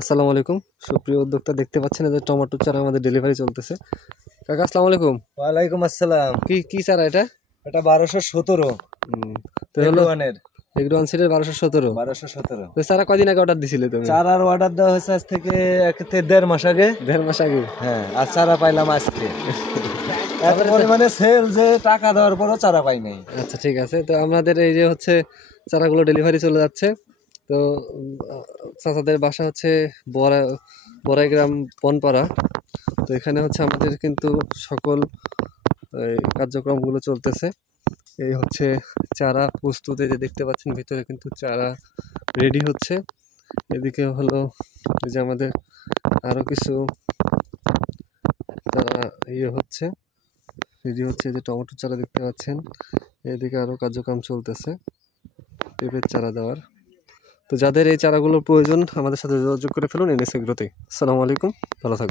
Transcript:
আসসালামু আলাইকুম সুপ্রিয় উদ্যোক্তা, দেখতে পাচ্ছেন যে টমেটো চারা আমাদের ডেলিভারি চলতেছে। কাকা আসসালামু আলাইকুম। ওয়ালাইকুম আসসালাম। কি কি চারা এটা? এটা 1217 তো হলো এগ্রোয়ানের। এগ্রো সিডের 1217। 1217 তো চারা কদিন আগে অর্ডার দিছিলে তুমি? চারার অর্ডার দেওয়া হয়েছে আজ থেকে 1 থেকে 1.5 মাস আগে। 1.5 মাস আগে। হ্যাঁ, আর চারা পাইলাম আজকে। এত পরিমাণে সেল যে টাকা দেওয়ার পরও চারা পাই নাই। আচ্ছা ঠিক আছে, তো আমাদের এই যে হচ্ছে চারাগুলো ডেলিভারি চলে যাচ্ছে। তো চাচাদের বাসা হচ্ছে বড়াইগ্রাম বনপাড়া। তো এখানে হচ্ছে আমাদের কিন্তু সকল এই কার্যক্রমগুলো চলতেছে। এই হচ্ছে চারা প্রস্তুত, এই যে দেখতে পাচ্ছেন ভিতরে কিন্তু চারা রেডি হচ্ছে। এদিকে হলো এই যে আমাদের আরো কিছু চারা হচ্ছে, রেডি হচ্ছে। এই যে টমেটো চারা দেখতে পাচ্ছেন, এদিকে আরো কার্যক্রম চলতেছে পেঁপের চারা দেওয়ার। তো যাদের এই চারাগুলোর প্রয়োজন আমাদের সাথে যোগাযোগ করে ফেলুন এনএস এগ্রোতে। আসসালামু আলাইকুম, ভালো থাকবেন।